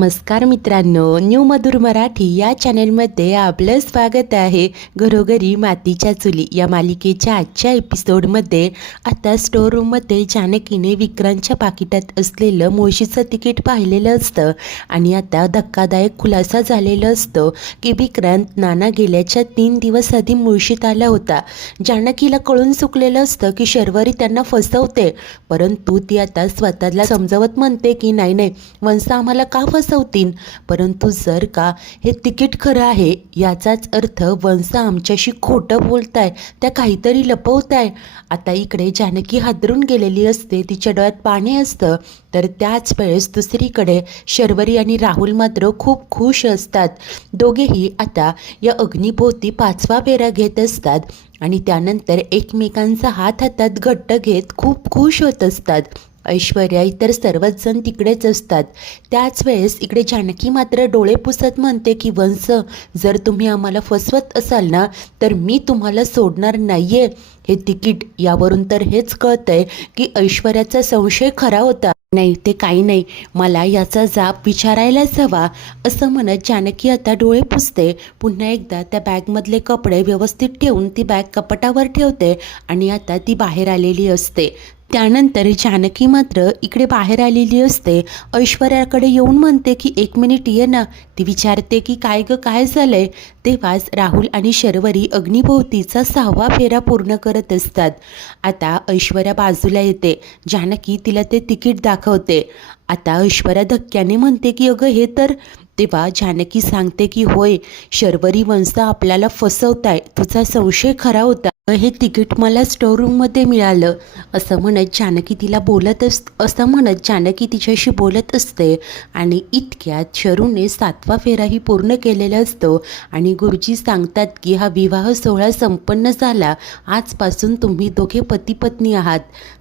नमस्कार मित्रांनो, न्यू मधुर मराठी या चॅनलमध्ये आपलं स्वागत आहे. घरोघरी मातीच्या चुली या मालिकेच्या आजच्या एपिसोडमध्ये आता स्टोर रूममध्ये जानकीने विक्रांतच्या पाकिटात असलेलं मुळशीचं तिकीट पाहिलेलं असतं आणि आता धक्कादायक खुलासा झालेला असतो की विक्रांत नाना गेल्याच्या 3 दिवस आधी मुळशीत आला होता. जानकीला कळून चुकलेलं असतं की शर्वरी त्यांना फसवते, परंतु ती आता स्वतःला समजावत म्हणते की नाही वंश आम्हाला का फसवतील. परंतु जर का हे तिकीट खरं आहे याचाच अर्थ वंश आमच्याशी खोटं बोलताय, त्या काहीतरी लपवताय. आता इकडे जानकी हादरून गेलेली असते, तिच्या डोळ्यात पाणी असतं. तर त्याच वेळेस दुसरीकडे शर्वरी आणि राहुल मात्र खूप खुश असतात. दोघेही आता या अग्निभोवती 5वा फेरा घेत असतात आणि त्यानंतर एकमेकांचा हात हातात घट्ट घेत खूप खुश होत असतात. ऐश्वर्या इतर सर्वच जण तिकडेच असतात. त्याच वेळेस इकडे जानकी मात्र डोळे पुसत म्हणते की वंश, जर तुम्ही आम्हाला फसवत असाल ना तर मी तुम्हाला सोडणार नाहीये. हे तिकीट यावरून तर हेच कळतंय की ऐश्वर्याचा संशय खरा होता. नाही ते काही नाही, मला याचा जाब विचारायलाच हवा. असं म्हणत जानकी आता डोळे पुसते. पुन्हा एकदा त्या बॅगमधले कपडे व्यवस्थित ठेवून ती बॅग कपाटावर ठेवते आणि आता ती बाहेर आलेली असते. त्यानंतर जानकी मात्र इकडे बाहेर आलेली असते. ऐश्वर्याकडे येऊन म्हणते की 1 मिनिट ये ना. ती विचारते की काय ग, काय झालंय. तेव्हाच राहुल आणि शर्वरी अग्निभोवतीचा 6वा फेरा पूर्ण करत असतात. आता ऐश्वर्या बाजूला येते. जानकी तिला ते तिकीट दाखवते. आता ऐश्वर्या धक्क्याने म्हणते की अगं हे तर. तेव्हा जानकी सांगते की होय, शर्वरी वंश आपल्याला फसवताय, तुझा संशय खरा होता. हे तिकीट मला स्टोर रूममध्ये मिळालं. असं म्हणत जानकी तिच्याशी बोलत असते आणि इतक्यात शरूने 7वा फेराही पूर्ण केलेला असतो आणि गुरुजी सांगतात की हा विवाह सोहळा संपन्न झाला, आजपासून तुम्ही दोघे पती पत्नी आहात.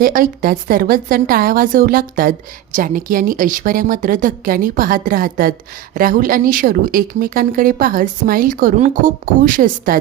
ते ऐकताच सर्वच जण टाळ्या वाजवू लागतात. जानकी आणि ऐश्वर्या मात्र धक्क्याने पाहत राहतात. राहुल आणि शरू एकमेकांकडे पाहत स्माईल करून खूप खुश असतात.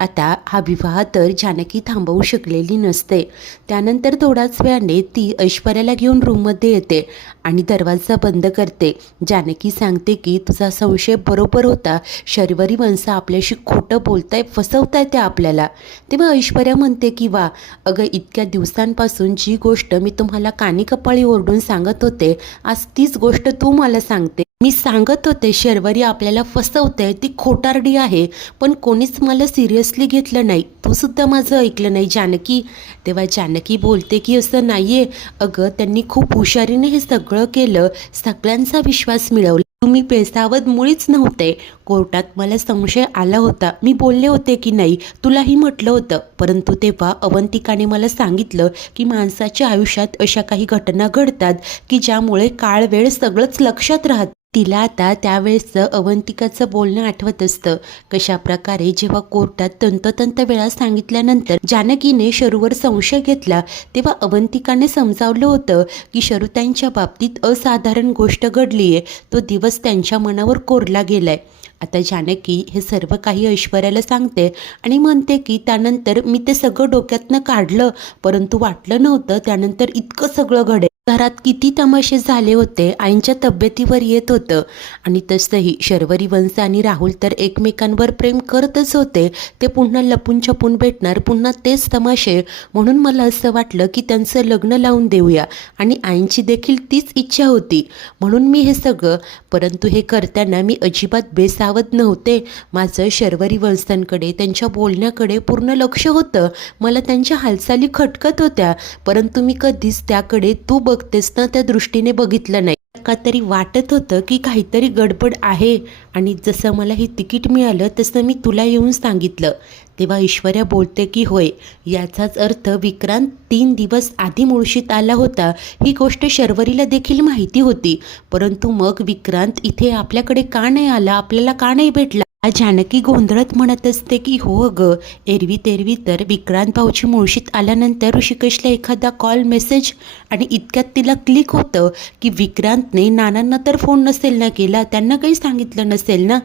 आता हा विवाह तर जानकी थांबवू शकलेली नसते. त्यानंतर थोड्याच वेळाने ती ऐश्वर्याला घेऊन रूममध्ये येते आणि दरवाजा बंद करते. जानकी सांगते की तुझा संशय बरोबर होता, शर्वरी वंश आपल्याशी खोटं बोलताय, फसवताय त्या आपल्याला. तेव्हा ऐश्वर्या म्हणते की वा, अगं इतक्या दिवसांपासून जी गोष्ट मी तुम्हाला कानी कपाळी ओरडून सांगत होते, आज तीच गोष्ट तू मला सांगते. मी सांगत होते शर्वरी आपल्याला फसवते, ती खोटारडी आहे, पण कोणीच मला सिरियसली घेतलं नाही. तू सुद्धा माझं ऐकलं नाही जानकी. तेव्हा जानकी बोलते की असं नाहीये, अगं त्यांनी खूप हुशारीने हे सगळं केलं, सगळ्यांचा विश्वास मिळवला. तुम्ही बेसावध मुळीच नव्हते. कोर्टात मला संशय आला होता, मी बोलले होते की नाही, तुलाही म्हटलं होतं. परंतु तेव्हा अवंतिकाने मला सांगितलं की माणसाच्या आयुष्यात अशा काही घटना घडतात की ज्यामुळे काळ वेळ सगळंच लक्षात राहतं. तिला आता त्यावेळेसचं अवंतिकाचं बोलणं आठवत असतं. कशा प्रकारे जेव्हा कोर्टात तंतोतंत वेळा सांगितल्यानंतर जानकीने शरूवर संशय घेतला, तेव्हा अवंतिकाने समजावलं होतं की शरू त्यांच्या बाबतीत असाधारण गोष्ट घडलीये, तो दिवस त्यांच्या मनावर कोरला गेलाय. आता जानकी हे सर्व काही ऐश्वर्याला सांगते आणि म्हणते की त्यानंतर मी ते सगळं डोक्यातनं काढलं, परंतु वाटलं नव्हतं त्यानंतर इतकं सगळं घडेल. घरात किती तमाशे झाले होते, आईंच्या तब्येतीवर येत होतं आणि तसंही शर्वरी वंश आणि राहुल तर एकमेकांवर प्रेम करतच होते. ते पुन्हा लपून छपून भेटणार, पुन्हा तेच तमाशे. म्हणून मला असं वाटलं की त्यांचं लग्न लावून देऊया आणि आईंची देखील तीच इच्छा होती, म्हणून मी हे सगळं. परंतु हे करताना मी अजिबात बेसावध नव्हते. माझं शर्वरी वंशांकडे, त्यांच्या बोलण्याकडे पूर्ण लक्ष होतं. मला त्यांच्या हालचाली खटकत होत्या, परंतु मी कधीच त्याकडे तू बघतेस ना त्या दृष्टीने बघितलं नाही. का तरी वाटत होतं की काहीतरी गडबड आहे आणि जसं मला हे तिकीट मिळालं तसं मी तुला येऊन सांगितलं. तेव्हा ऐश्वर्या बोलते की होय, याचाच अर्थ विक्रांत 3 दिवस आधी मुळशीत आला होता. ही गोष्ट शर्वरीला देखील माहिती होती, परंतु मग विक्रांत इथे आपल्याकडे का नाही आला, आपल्याला का नाही भेटला. जानकी गोंधळत म्हणत असते की हो अगं, एरवी तेरवी तर विक्रांत भाऊची मुळशीत आल्यानंतर ऋषिकेशला एखादा कॉल मेसेज आणि इतक्यात तिला क्लिक होतं की विक्रांतने नानांना तर फोन नसेल ना केला, त्यांना काही सांगितलं नसेल ना.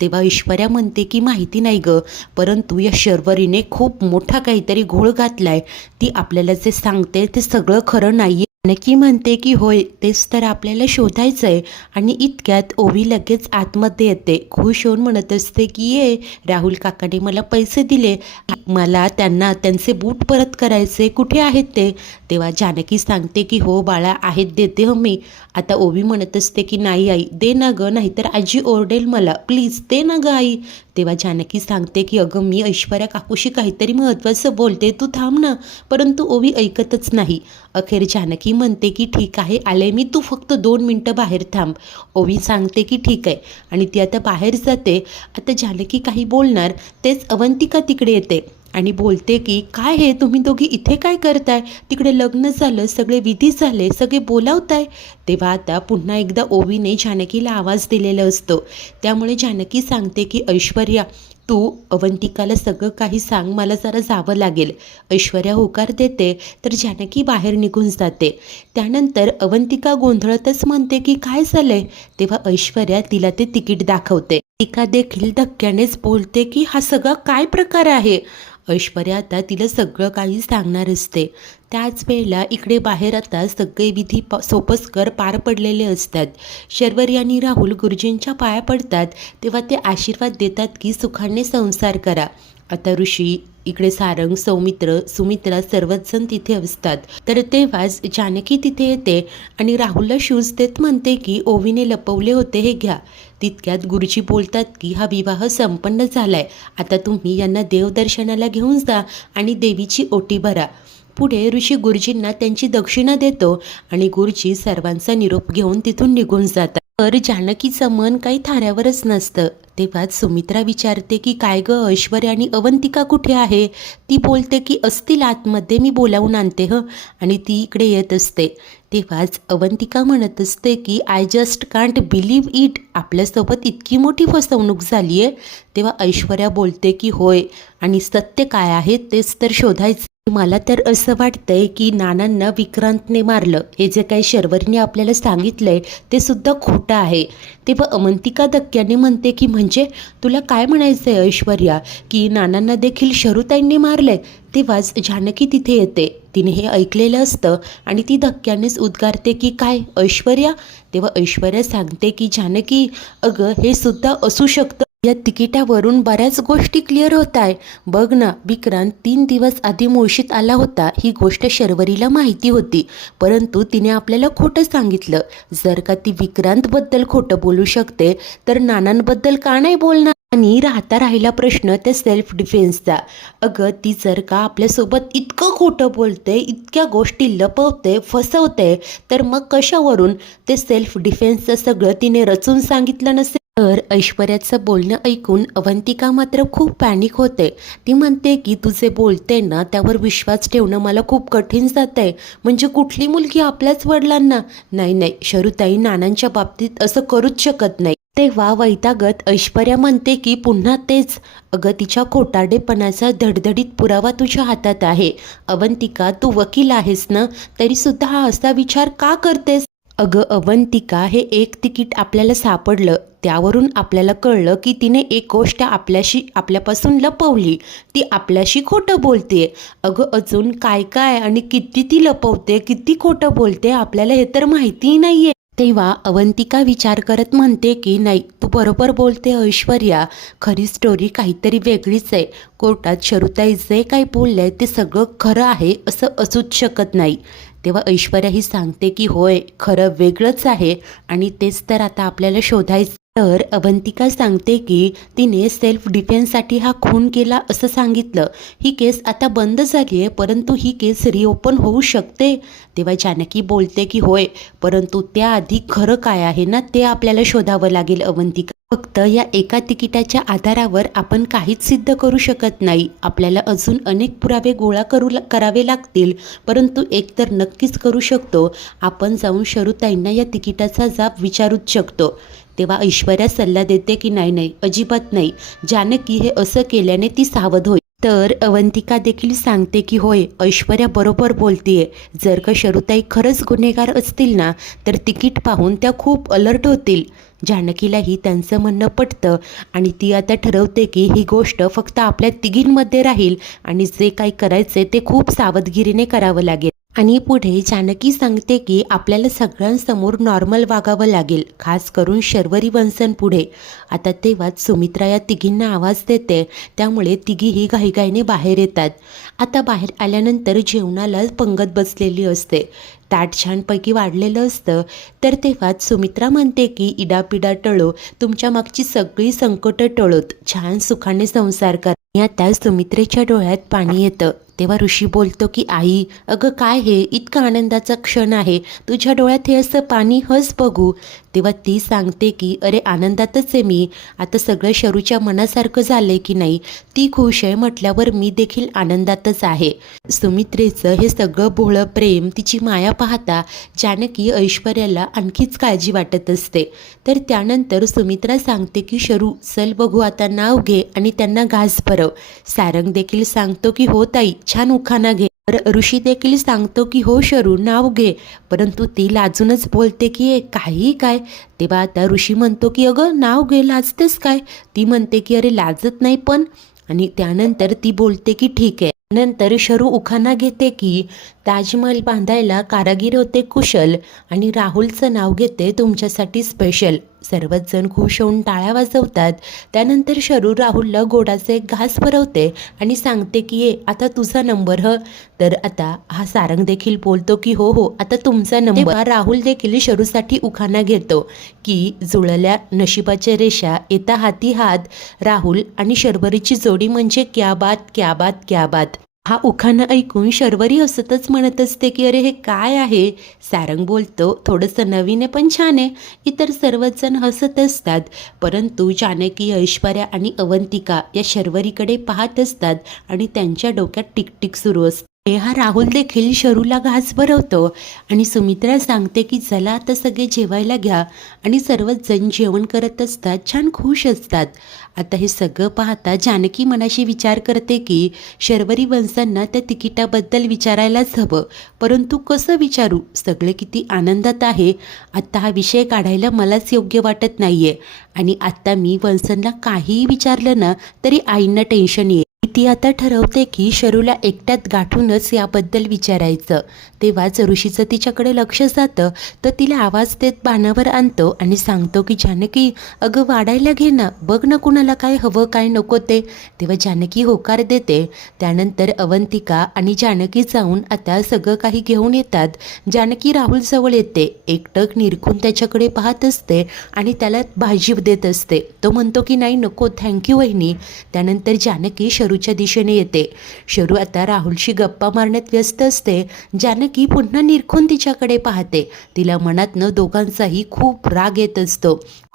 तेव्हा ऐश्वर्या म्हणते की माहिती नाही गं, परंतु या शर्वरीने खूप मोठा काहीतरी घोळ घातलाय. ती आपल्याला जे सांगते ते सगळं खरं नाहीये. नक्की म्हणते की होय, तेच तर आपल्याला शोधायचं आहे. आणि इतक्यात ओवी लगेच आतमध्ये येते. खुश होऊन म्हणत असते की ये, राहुल काकाने मला पैसे दिले, मला त्यांना त्यांचे बूट परत करायचे, कुठे आहेत ते? तेव्हा जानकी सांगते की हो बाळा आहेत, देते हो मी. आता ओवी म्हणत असते की नाही आई, दे ना गं, नाहीतर आजी ओरडेल मला, प्लीज दे ना गं आई. तेव्हा जानकी सांगते की अगं मी ऐश्वर्या काकूशी काहीतरी महत्त्वाचं बोलते, तू थांब ना. परंतु ओवी ऐकतच नाही. अखेर जानकी म्हणते की ठीक आहे, आले मी, तू फक्त 2 मिनटं बाहेर थांब. ओवी सांगते की ठीक आहे आणि ती आता बाहेर जाते. आता जानकी काही बोलणार तेच अवंतिका तिकडे येते आणि बोलते की काय हे तुम्ही दोघी इथे काय करताय? तिकडे लग्न झालं, सगळे विधी झाले, सगळे बोलावताय. तेव्हा आता पुन्हा एकदा ओवीने जानकीला आवाज दिलेला असतो. त्यामुळे जानकी सांगते की ऐश्वर्या, तू अवंतिकाला सगळं काही सांग, मला जरा जावं लागेल. ऐश्वर्या होकार देते तर जानकी बाहेर निघून जाते. त्यानंतर अवंतिका गोंधळतच म्हणते की काय झालंय? तेव्हा ऐश्वर्या तिला ते तिकीट दाखवते. टिका देखील धक्क्यानेच बोलते की हा सगळा काय प्रकार आहे? ऐश्वर्या आता तिला सगळं काही सांगणार असते. त्याच वेळेला इकडे बाहेर आता सगळे विधी सोपस्कर पार पडलेले असतात. शर्वरी आणि राहुल गुरुजींच्या पाया पडतात. तेव्हा ते आशीर्वाद देतात की सुखाने संसार करा. आता ऋषी, इकडे सारंग, सौमित्र, सुमित्रा सर्वच जण तिथे असतात. तर तेव्हाच जानकी तिथे येते आणि राहुलला शूज देत म्हणते की ओवीने लपवले होते, हे घ्या. तितक्यात गुरुजी बोलतात की हा विवाह संपन्न झालाय, आता तुम्ही यांना देवदर्शनाला घेऊन जा आणि देवीची ओटी भरा. पुढे ऋषी गुरुजींना त्यांची दक्षिणा देतो आणि गुरुजी सर्वांचा निरोप घेऊन तिथून निघून जातात. तर जानकीचं मन काही थाऱ्यावरच नसतं. तेव्हाच सुमित्रा विचारते की काय ग ऐश्वर्या आणि अवंतिका कुठे आहे? ती बोलते की असतील आतमध्ये, मी बोलावून आणते आणि ती इकडे येत असते. तेव्हाच अवंतिका म्हणत असते की I just can't believe it, आपल्यासोबत इतकी मोठी फसवणूक झाली आहे. तेव्हा ऐश्वर्या बोलते की होय, आणि सत्य काय आहे तेच तर शोधायचं. मला तर असं वाटतंय की नानांना विक्रांतने मारलं, हे जे काही शर्वरीने आपल्याला सांगितलंय ते सुद्धा खोटं आहे. तेव्हा अवंतिका धक्क्याने म्हणते की म्हणजे तुला काय म्हणायचं आहे ऐश्वर्या, की नानांना देखील शरुताईंनी मारलंय? तेव्हाच जानकी तिथे येते. तिने हे ऐकलेलं असतं आणि ती धक्क्यानेच उद्गारते की काय ऐश्वर्या? तेव्हा ऐश्वर्या सांगते की जानकी, अगं हे सुद्धा असू शकतं. या तिकिटावरून बऱ्याच गोष्टी क्लिअर होत आहे. बघ ना, विक्रांत 3 दिवस आधी मुळशीत आला होता, ही गोष्ट शर्वरीला माहिती होती, परंतु तिने आपल्याला खोटं सांगितलं. जर का ती विक्रांतबद्दल खोटं बोलू शकते तर नानांबद्दल का नाही बोलणार? आणि राहिला प्रश्न त्या सेल्फ डिफेन्सचा. अगं ती जर का आपल्यासोबत इतकं खोटं बोलते, इतक्या गोष्टी लपवते, फसवते, तर मग कशावरून ते सेल्फ डिफेन्सचं सगळं तिने रचून सांगितलं नसेल? तर ऐश्वर्याचं बोलणं ऐकून अवंतिका मात्र खूप पॅनिक होते. ती म्हणते की तुझे बोलते ना त्यावर विश्वास ठेवणं मला खूप कठीण जात आहे. म्हणजे कुठली मुलगी आपल्याच वडिलांना? नाही, शरुताई नानांच्या बाबतीत असं करूच शकत नाही. तेव्हा वैतागत ऐश्वर्या म्हणते की पुन्हा तेच. अगं तिच्या खोटारडेपणाचा धडधडीत पुरावा तुझ्या हातात आहे. अवंतिका, तू वकील आहेस ना, तरी सुद्धा हा असा विचार का करतेस? अगं अवंतिका, हे एक तिकीट आपल्याला सापडलं, त्यावरून आपल्याला कळलं की तिने एक गोष्ट आपल्यापासून लपवली. ती आपल्याशी खोटं बोलते. अगं अजून काय काय आणि किती ती लपवते, किती खोटं बोलते, आपल्याला हे तर माहितीही नाहीये. तेव्हा अवंतिका विचार करत म्हणते की नाही, तू बरोबर बोलते ऐश्वर्या, खरी स्टोरी काहीतरी वेगळीच आहे. कोर्टात शरुताई जे काही बोलले ते सगळं खरं आहे असं असूच शकत नाही. तेव्हा ऐश्वर्या ही सांगते की होय, खरं वेगळंच आहे आणि तेच तर आता आपल्याला शोधायचं. तर अवंतिका सांगते की तिने सेल्फ डिफेन्ससाठी हा खून केला असं सांगितलं. ही केस आता बंद झाली आहे, परंतु ही केस रिओपन होऊ शकते. तेव्हा जानकी बोलते की होय, परंतु त्याआधी खरं काय आहे ना ते आपल्याला शोधावं लागेल अवंतिका. फक्त या एका तिकिटाच्या आधारावर आपण काहीच सिद्ध करू शकत नाही. आपल्याला अजून अनेक पुरावे गोळा करावे लागतील, परंतु एक तर नक्कीच करू शकतो, आपण जाऊन शरुताईंना या तिकिटाचा जाब विचारूच शकतो. तेव्हा ऐश्वर्या सल्ला देते की नाही, अजिबात नाही, जानकी हे असं केल्याने ती सावध होईल. तर अवंतिका देखील सांगते की होय, ऐश्वर्या बरोबर बोलतीये. जर का शरुताई खरंच गुन्हेगार असतील ना, तर तिकीट पाहून त्या खूप अलर्ट होतील. जानकीलाही त्यांचं म्हणणं पटतं आणि ती आता ठरवते की ही गोष्ट फक्त आपल्या तिघींमध्ये राहील आणि जे काही करायचे ते खूप सावधगिरीने करावं लागेल. आणि पुढे जानकी सांगते की आपल्याला सगळ्यांसमोर नॉर्मल वागावं लागेल, खास करून शर्वरी वंसन पुढे. आता तेव्हाच सुमित्रा या तिघींना आवाज देते, त्यामुळे तिघीही घाईघाईने बाहेर येतात. आता बाहेर आल्यानंतर जेवणाला पंगत बसलेली असते. ताट छानपैकी वाढलेलं असतं. तर तेव्हाच सुमित्रा म्हणते की इडापिडा टळो, तुमच्या मागची सगळी संकटं टळोत, छान सुखाने संसार करा. आणि आता सुमित्रेच्या डोळ्यात पाणी येतं. तेव्हा ऋषी बोलतो की आई, अगं काय हे, इतका आनंदाचा क्षण आहे, तुझ्या डोळ्यात हे असं पाणी, हस बघू. तेव्हा ती सांगते की अरे आनंदातच आहे मी, आता सगळं शरूच्या मनासारखं झालंय की नाही. ती खुश आहे म्हटल्यावर मी देखील आनंदातच आहे. सुमित्रेचं हे सगळं भोळं प्रेम, तिची माया पाहता जानकी ऐश्वर्याला आणखीच काळजी वाटत असते. तर त्यानंतर सुमित्रा सांगते की शरू चल बघू, आता नाव घे आणि त्यांना घास भरव. सारंग देखील सांगतो की हो ताई, छान उखाणा घे. तर ऋषी देखील सांगतो की हो शरू, नाव घे. परंतु ती लाजूनच बोलते की ए काही काय. तेव्हा आता ऋषी म्हणतो की अगं नाव घे, लाजतेस काय. ती म्हणते की अरे लाजत नाही पण. आणि त्यानंतर ती बोलते की ठीक आहे. नंतर शरू उखाणा घेते की ताजमहल बांधायला कारागीर होते कुशल, आणि राहुलचं नाव घेते तुमच्यासाठी स्पेशल. सर्वच जण खुश होऊन टाळ्या वाजवतात. त्यानंतर शरू राहुलला गोडाचे एक घास भरवते आणि सांगते की ये आता तुझा नंबर ह. तर आता हा सारंग देखील बोलतो की हो हो, आता तुमचा नंबर. तेव्हा राहुल देखील शरूसाठी उखाणा घेतो की जुळल्या नशिबाच्या रेषा येता हाती हात, राहुल आणि शर्वरीची जोडी म्हणजे क्या बात क्या बात क्या बात. हा उखाणा ऐकून शर्वरी हसतच म्हणत असते की अरे हे काय आहे. सारंग बोलतो थोडंसं नवीन आहे पण छान आहे. इतर सर्वच जण हसत असतात, परंतु जानकी, ऐश्वर्या आणि अवंतिका या शर्वरीकडे पाहत असतात आणि त्यांच्या डोक्यात टिकटिक सुरू असते. हा राहुल देखील शरूला घास भरवतो आणि सुमित्रा सांगते की चला आता सगळे जेवायला घ्या. आणि सर्वच जण जेवण करत असतात, छान खुश असतात. आता हे सगळं पाहता जानकी मनाशी विचार करते की शर्वरी वंशांना त्या तिकिटाबद्दल विचारायलाच हवं, परंतु कसं विचारू, सगळे किती आनंदात आहे. आत्ता हा विषय काढायला मलाच योग्य वाटत नाहीये. आणि आत्ता मी वंशांना काहीही विचारलं ना तरी आईंना टेन्शन येईल. ती आता ठरवते की शरूला एकट्यात गाठूनच याबद्दल विचारायचं. तेव्हाच ऋषीचं तिच्याकडे लक्ष जातं. तर तिला आवाज देत बाणावर आणतो आणि सांगतो की जानकी, अगं वाढायला घे ना, बघ ना कुणाला काय हवं काय नको ते. तेव्हा जानकी होकार देते. त्यानंतर अवंतिका आणि जानकी जाऊन आता सगळं काही घेऊन येतात. जानकी राहुलजवळ येते, एकटक निरखून त्याच्याकडे पाहत असते आणि त्याला भाजी देत असते. तो म्हणतो की नाही नको, थँक्यू वहिनी. त्यानंतर जानकी शरूच्या दिशेने येते. शरू आता राहुलशी गप्पा मारण्यात व्यस्त असते. जानकी पुन्हा निरखून तिच्याकडे पाहते. तिला मनातनं दोघांचाही खूप राग येत असतो.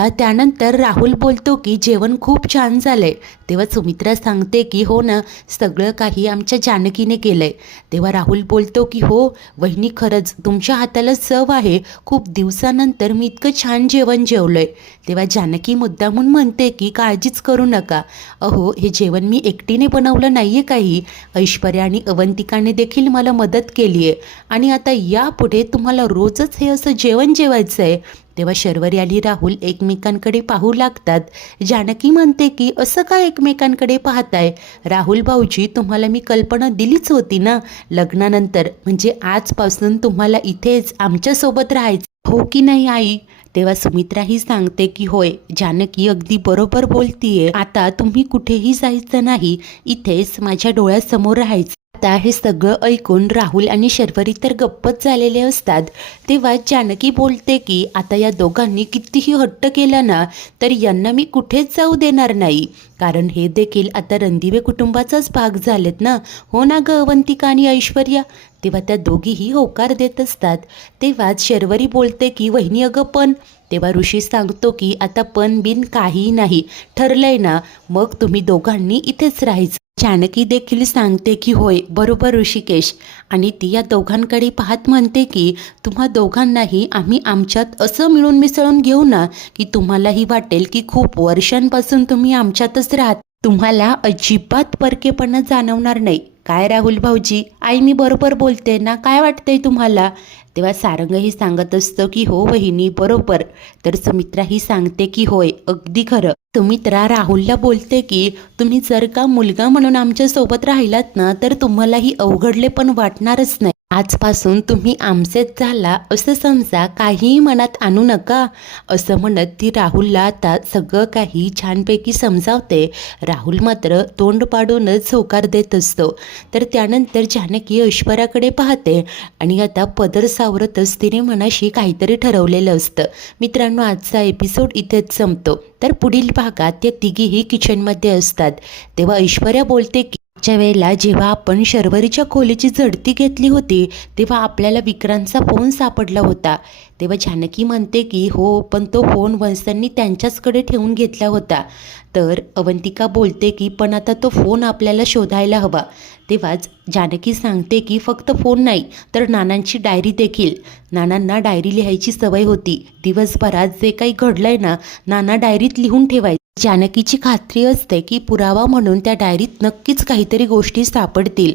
त्यानंतर राहुल बोलतो की जेवण खूप छान झालंय. तेव्हा सुमित्रा सांगते की हो ना, सगळं काही आमच्या जानकीने केलंय. तेव्हा राहुल बोलतो की हो वहिनी, खरंच तुमच्या हाताला चव आहे, खूप दिवसानंतर मी इतकं छान जेवण जेवलंय. तेव्हा जानकी मुद्दामून म्हणते की काळजीच करू नका, अहो हे जेवण मी एकटीने बनवलं नाहीये काही, ऐश्वर्या आणि अवंतिकाने देखील मला मदत केली आहे. आणि आता यापुढे तुम्हाला रोजच हे असं जेवण जेवायचं आहे. तेव्हा शर्वरी आणि राहुल एकमेकांकडे पाहू लागतात. जानकी म्हणते की असं काय एकमेकांकडे पाहताय, राहुल भाऊजी तुम्हाला मी कल्पना दिलीच होती ना लग्नानंतर, म्हणजे आजपासून तुम्हाला इथेच आमच्यासोबत राहायचं, हो की नाही आई. तेव्हा सुमित्राही सांगते की होय जानकी अगदी बरोबर बोलतीये, आता तुम्ही कुठेही जायचं नाही, इथेच माझ्या डोळ्यासमोर राहायचं. आता हे सगळं ऐकून राहुल आणि शर्वरी तर गप्पच झालेले असतात. तेव्हा जानकी बोलते की आता या दोघांनी कितीही हट्ट केला ना तर यांना मी कुठेच जाऊ देणार नाही, कारण हे देखील आता रणदिवे कुटुंबाचाच भाग झालेत ना, हो ना ग अवंतिका आणि ऐश्वर्या. तेव्हा त्या दोघीही होकार देत असतात. तेव्हाच शर्वरी बोलते की वहिनी अगं पण. तेव्हा ऋषी सांगतो की आता पण बिन काहीही नाही, ठरलंय ना, मग तुम्ही दोघांनी इथेच राहायचं. जानकी देखील सांगते की होय बरोबर ऋषिकेश. आणि ती या दोघांकडे पाहत म्हणते की तुम्हा दोघांनाही आम्ही आमच्यात असं मिळून मिसळून घेऊ ना की तुम्हालाही वाटेल की खूप वर्षांपासून तुम्ही आमच्यातच राहत, तुम्हाला अजिबात परकेपणा जाणवणार नाही. काय राहुल भाऊजी, आई मी बरोबर बोलते ना, काय वाटतंय तुम्हाला. तेव्हा सारंगही सांगत असतं की हो वहिनी बरोबर. तर सुमित्राही सांगते की होय अगदी खरं. सुमित्रा राहुलला बोलते की तुम्ही जर का मुलगा म्हणून आमच्या सोबत राहिलात ना तर तुम्हालाही अवघडले पण वाटणारच नाही. आजपासून तुम्ही आमचेच झाला असं समजा, काहीही मनात आणू नका असं म्हणत ती राहुलला आता सगळं काही छानपैकी समजावते. राहुल मात्र तोंड पाडूनच होकार देत असतो. तर त्यानंतर जानकी ऐश्वर्याकडे पाहते आणि आता पदर सावरतच तिने मनाशी काहीतरी ठरवलेलं असतं. मित्रांनो, आजचा एपिसोड इथेच संपतो. तर पुढील भागात त्या तिघीही किचनमध्ये असतात. तेव्हा ऐश्वर्या बोलते की च्या वेळेला जेव्हा आपण शर्वरीच्या खोलीची झडती घेतली होती तेव्हा आपल्याला विक्रांतचा फोन सापडला होता. तेव्हा जानकी म्हणते की हो, पण तो फोन वंशांनी त्यांच्याचकडे ठेवून घेतला होता. तर अवंतिका बोलते की पण आता तो फोन आपल्याला शोधायला हवा. तेव्हाच जानकी सांगते की फक्त फोन नाही तर नानांची डायरी देखील. नानांना डायरी लिहायची सवय होती. दिवसभरात जे काही घडलंय ना, नाना डायरीत लिहून ठेवायचे. जानकीची खात्री असते की पुरावा म्हणून त्या डायरीत नक्कीच काहीतरी गोष्टी सापडतील.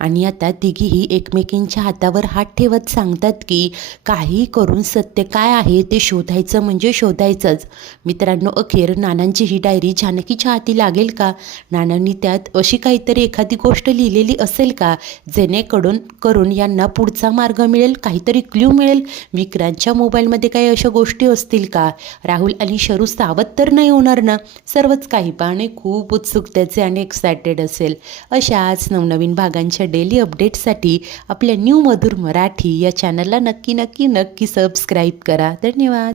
आणि आता तिघीही एकमेकींच्या हातावर हात ठेवत सांगतात की काही करून सत्य काय आहे ते शोधायचं म्हणजे शोधायचंच. मित्रांनो, अखेर नानांची ही डायरी जानकीच्या हाती लागेल का? नानांनी त्यात अशी काहीतरी एखादी गोष्ट लिहिलेली असेल का जेणेकरून यांना पुढचा मार्ग मिळेल, काहीतरी क्ल्यू मिळेल? विक्रांतच्या मोबाईलमध्ये काही अशा गोष्टी असतील का? राहुल आणि शरू सावध तर नाही होणार ना? सर्वच काही पाहणे खूप उत्सुकतेचे आणि एक्सायटेड असेल. अशाच नवनवीन भागांच्या डेली अपडेट्ससाठी आपल्या न्यू मधुर मराठी या चॅनलला नक्की सबस्क्राईब करा. धन्यवाद.